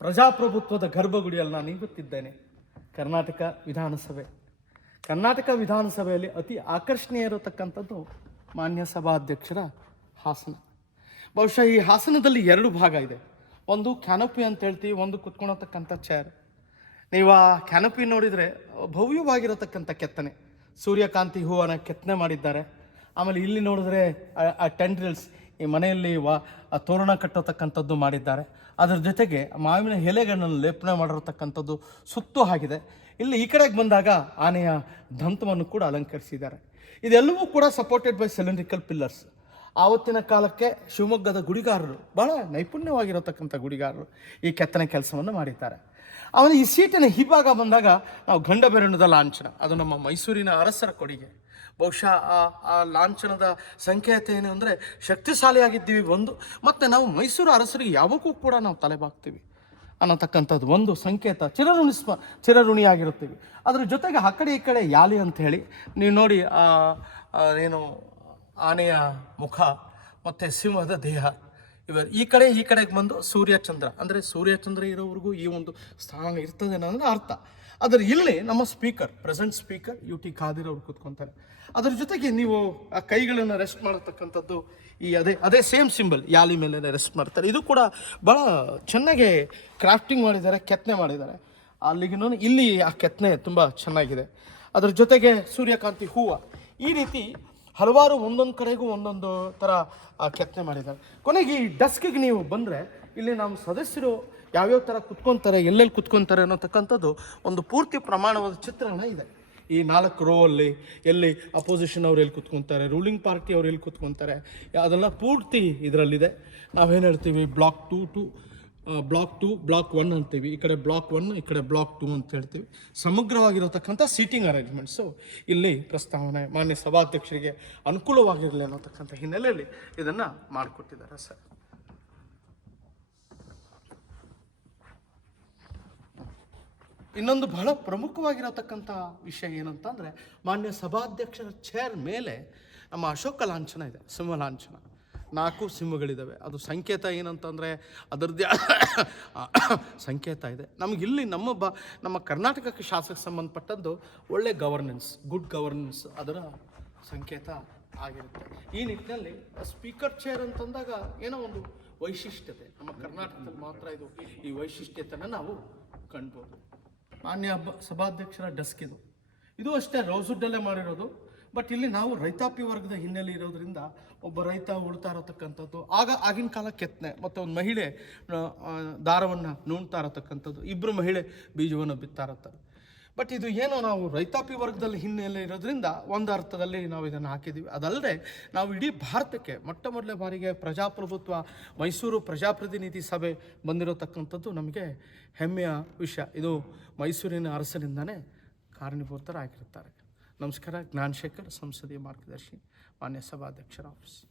ಪ್ರಜಾಪ್ರಭುತ್ವದ ಗರ್ಭಗುಡಿಯಲ್ಲಿ ನಾನು ನೀಡುತ್ತಿದ್ದೇನೆ ಕರ್ನಾಟಕ ವಿಧಾನಸಭೆ. ಕರ್ನಾಟಕ ವಿಧಾನಸಭೆಯಲ್ಲಿ ಅತಿ ಆಕರ್ಷಣೀಯ ಇರತಕ್ಕಂಥದ್ದು ಮಾನ್ಯ ಸಭಾಧ್ಯಕ್ಷರ ಹಾಸನ. ಬಹುಶಃ ಈ ಹಾಸನದಲ್ಲಿ ಎರಡು ಭಾಗ ಇದೆ. ಒಂದು ಕ್ಯಾನಪಿ ಅಂತ ಹೇಳ್ತೀವಿ ಒಂದು ಕುತ್ಕೊಳತಕ್ಕಂಥ ಚೇರ್ ನೀವು ಆ ಕ್ಯಾನಪಿ ನೋಡಿದರೆ ಭವ್ಯವಾಗಿರತಕ್ಕಂಥ ಕೆತ್ತನೆ. ಸೂರ್ಯಕಾಂತಿ ಹೂವನ್ನು ಕೆತ್ತನೆ ಮಾಡಿದ್ದಾರೆ. ಆಮೇಲೆ ಇಲ್ಲಿ ನೋಡಿದ್ರೆ, ಆ- ಆ ಟೆಂಡ್ರಿಲ್ಸ್ ಈ ಮನೆಯಲ್ಲಿ ವಾ ತೋರಣ ಕಟ್ಟತಕ್ಕಂಥದ್ದು ಮಾಡಿದ್ದಾರೆ. ಅದರ ಜೊತೆಗೆ ಮಾವಿನ ಎಲೆಗಳನ್ನು ಲೇಪನೆ ಮಾಡಿರತಕ್ಕಂಥದ್ದು ಸುತ್ತು ಆಗಿದೆ. ಇಲ್ಲಿ ಈ ಕಡೆಗೆ ಬಂದಾಗ ಆನೆಯ ದಂತವನ್ನು ಕೂಡ ಅಲಂಕರಿಸಿದ್ದಾರೆ. ಇದೆಲ್ಲವೂ ಕೂಡ ಸಪೋರ್ಟೆಡ್ ಬೈ ಸಿಲಿಂಡ್ರಿಕಲ್ ಪಿಲ್ಲರ್ಸ್ ಆವತ್ತಿನ ಕಾಲಕ್ಕೆ ಶಿವಮೊಗ್ಗದ ಗುಡಿಗಾರರು, ಬಹಳ ನೈಪುಣ್ಯವಾಗಿರತಕ್ಕಂಥ ಗುಡಿಗಾರರು ಈ ಕೆತ್ತನೆ ಕೆಲಸವನ್ನು ಮಾಡಿದ್ದಾರೆ. ಅವನು ಈ ಸೀಟಿನ ಹಿಭಾಗ ಬಂದಾಗ ನಾವು ಗಂಡಬೆರಣದ ಲಾಂಛನ. ಅದು ನಮ್ಮ ಮೈಸೂರಿನ ಅರಸರ ಕೊಡುಗೆ. ಬಹುಶಃ ಆ ಆ ಲಾಂಛನದ ಸಂಕೇತ ಏನು ಅಂದರೆ ಶಕ್ತಿಶಾಲಿಯಾಗಿದ್ದೀವಿ ಒಂದು ಮತ್ತು ನಾವು ಮೈಸೂರು ಅರಸರಿಗೆ ಯಾವಕ್ಕೂ ಕೂಡ ನಾವು ತಲೆಬಾಗ್ತೀವಿ ಅನ್ನತಕ್ಕಂಥದ್ದು ಒಂದು ಸಂಕೇತ. ಚಿರಋಣಿ ಸ್ಮ ಚಿರಋಣಿಯಾಗಿರುತ್ತೀವಿ. ಅದ್ರ ಜೊತೆಗೆ ಆ ಕಡೆ ಈ ಕಡೆ ಯಾಲಿ ಅಂತ ಹೇಳಿ, ನೀವು ನೋಡಿ ಏನು ಆನೆಯ ಮುಖ, ಮತ್ತು ಸಿಂಹದ ದೇಹ. ಇವರು ಈ ಕಡೆ, ಈ ಕಡೆಗೆ ಬಂದು ಸೂರ್ಯ ಚಂದ್ರ. ಅಂದರೆ ಸೂರ್ಯ ಚಂದ್ರ ಇರೋವರೆಗೂ ಈ ಒಂದು ಸ್ಥಾನ ಇರ್ತದೆ ಅನ್ನೋದು ಅರ್ಥ. ಆದರೆ ಇಲ್ಲಿ ನಮ್ಮ speaker present speaker U T Khader ಅವರು ಕೂತ್ಕೊಂತಾರೆ. ಅದರ ಜೊತೆಗೆ ನೀವು ಆ ಕೈಗಳನ್ನು ರೆಸ್ಟ್ ಮಾಡತಕ್ಕಂಥದ್ದು ಈ ಅದೇ ಅದೇ ಸೇಮ್ ಸಿಂಬಲ್ ಯಾಲಿ ಮೇಲೆ ರೆಸ್ಟ್ ಮಾಡ್ತಾರೆ. ಇದು ಕೂಡ ಭಾಳ ಚೆನ್ನಾಗಿ ಕ್ರಾಫ್ಟಿಂಗ್ ಮಾಡಿದ್ದಾರೆ, ಕೆತ್ತನೆ ಮಾಡಿದ್ದಾರೆ. ಅಲ್ಲಿಗಿನೂ ಇಲ್ಲಿ ಆ ಕೆತ್ತನೆ ತುಂಬ ಚೆನ್ನಾಗಿದೆ. ಅದರ ಜೊತೆಗೆ ಸೂರ್ಯಕಾಂತಿ ಹೂವು. ಈ ರೀತಿ ಹಲವಾರು ಒಂದೊಂದು ಕಡೆಗೂ ಒಂದೊಂದು ಥರ ಕೆತ್ತನೆ ಮಾಡಿದ್ದಾರೆ. ಕೊನೆಗೆ ಈ ಡೆಸ್ಕಿಗೆ ನೀವು ಬಂದರೆ ಇಲ್ಲಿ ನಮ್ಮ ಸದಸ್ಯರು ಯಾವ್ಯಾವ ಥರ ಕುತ್ಕೊತಾರೆ, ಎಲ್ಲೆಲ್ಲಿ ಕುತ್ಕೊತಾರೆ ಅನ್ನೋತಕ್ಕಂಥದ್ದು ಒಂದು ಪೂರ್ತಿ ಪ್ರಮಾಣವಾದ ಚಿತ್ರಣ ಇದೆ. ಈ ನಾಲ್ಕು ರೋ ಅಲ್ಲಿ ಎಲ್ಲಿ ಅಪೋಸಿಷನ್ ಅವ್ರು ಎಲ್ಲಿ ಕುತ್ಕೊತಾರೆ ರೂಲಿಂಗ್ ಪಾರ್ಟಿ ಅವ್ರು ಎಲ್ಲಿ ಕುತ್ಕೊತಾರೆ, ಅದೆಲ್ಲ ಪೂರ್ತಿ ಇದರಲ್ಲಿದೆ. ನಾವೇನು ಹೇಳ್ತೀವಿ block two two block two block one ಅಂತೀವಿ. ಈ ಕಡೆ ಬ್ಲಾಕ್ ಒನ್ ಈ ಕಡೆ ಬ್ಲಾಕ್ ಟು ಅಂತ ಹೇಳ್ತೀವಿ. ಸಮಗ್ರವಾಗಿರತಕ್ಕಂಥ ಸೀಟಿಂಗ್ ಅರೇಂಜ್ಮೆಂಟ್ಸು ಇಲ್ಲಿ ಪ್ರಸ್ತಾವನೆ ಮಾನ್ಯ ಸಭಾಧ್ಯಕ್ಷರಿಗೆ ಅನುಕೂಲವಾಗಿರಲಿ ಅನ್ನೋತಕ್ಕಂಥ ಹಿನ್ನೆಲೆಯಲ್ಲಿ ಇದನ್ನು ಮಾಡಿಕೊಟ್ಟಿದ್ದಾರೆ ಸರ್ ಇನ್ನೊಂದು ಬಹಳ ಪ್ರಮುಖವಾಗಿರತಕ್ಕಂಥ ವಿಷಯ ಏನಂತಂದರೆ, ಮಾನ್ಯ ಸಭಾಧ್ಯಕ್ಷರ ಚೇರ್ ಮೇಲೆ ನಮ್ಮ ಅಶೋಕ ಲಾಂಛನ ಇದೆ, ಸಿಂಹ ಲಾಂಛನ. ನಾಲ್ಕು ಸಿಂಹಗಳಿದ್ದಾವೆ ಅದು ಸಂಕೇತ ಏನಂತಂದರೆ ಅದರದ್ದೇ ಸಂಕೇತ ಇದೆ. ನಮ್ಗೆ ಇಲ್ಲಿ ನಮ್ಮ ಬ, ನಮ್ಮ ಕರ್ನಾಟಕಕ್ಕೆ ಶಾಸಕ ಸಂಬಂಧಪಟ್ಟದ್ದು ಒಳ್ಳೆ ಗವರ್ನೆನ್ಸ್ ಗುಡ್ ಗವರ್ನೆನ್ಸ್ ಅದರ ಸಂಕೇತ ಆಗಿರುತ್ತೆ. ಈ ನಿಟ್ಟಿನಲ್ಲಿ ಸ್ಪೀಕರ್ ಚೇರ್ ಅಂತಂದಾಗ ಏನೋ ಒಂದು ವೈಶಿಷ್ಟ್ಯತೆ. ನಮ್ಮ ಕರ್ನಾಟಕದಲ್ಲಿ ಮಾತ್ರ ಇದು ಈ ವೈಶಿಷ್ಟ್ಯತೆಯನ್ನು ನಾವು ಕಾಣ್ಬೋದು ಮಾನ್ಯ ಸಭಾಧ್ಯಕ್ಷರ ಡೆಸ್ಕ್ ಇದು. ಇದು ಅಷ್ಟೇ ರೋಸುಡ್ಡಲ್ಲೇ ಮಾಡಿರೋದು. ಬಟ್ ಇಲ್ಲಿ ನಾವು ರೈತಾಪಿ ವರ್ಗದ ಹಿನ್ನೆಲೆ ಇರೋದ್ರಿಂದ ಒಬ್ಬ ರೈತ ಉಳ್ತಾ ಇರತಕ್ಕಂಥದ್ದು, ಆಗ ಆಗಿನ ಕಾಲ ಕೆತ್ತನೆ, ಮತ್ತು ಒಂದು ಮಹಿಳೆ ದಾರವನ್ನು ನೂಣ್ತಾ ಇರತಕ್ಕಂಥದ್ದು ಇಬ್ಬರು ಮಹಿಳೆ ಬೀಜವನ್ನು ಬಿತ್ತಾ ಇರ್ತಾರೆ ಬಟ್ ಇದು ಏನೋ ನಾವು ರೈತಾಪಿ ವರ್ಗದಲ್ಲಿ ಹಿನ್ನೆಲೆ ಇರೋದ್ರಿಂದ ಒಂದು ಅರ್ಥದಲ್ಲಿ ನಾವು ಇದನ್ನು ಹಾಕಿದ್ದೀವಿ ಅದಲ್ಲದೆ ನಾವು ಇಡೀ ಭಾರತಕ್ಕೆ ಮೊಟ್ಟ ಮೊದಲ ಬಾರಿಗೆ ಪ್ರಜಾಪ್ರಭುತ್ವ, ಮೈಸೂರು ಪ್ರಜಾಪ್ರತಿನಿಧಿ ಸಭೆ ಬಂದಿರತಕ್ಕಂಥದ್ದು ನಮಗೆ ಹೆಮ್ಮೆಯ ವಿಷಯ. ಇದು ಮೈಸೂರಿನ ಅರಸನಿಂದನೇ ಕಾರಣೀಭೂತರಾಗಿರ್ತಾರೆ ನಮಸ್ಕಾರ ಜ್ಞಾನಶೇಖರ್ ಸಂಸದೀಯ ಮಾರ್ಗದರ್ಶಿ ಮಾನ್ಯ ಸಭಾಧ್ಯಕ್ಷರ ಆಫೀಸ್.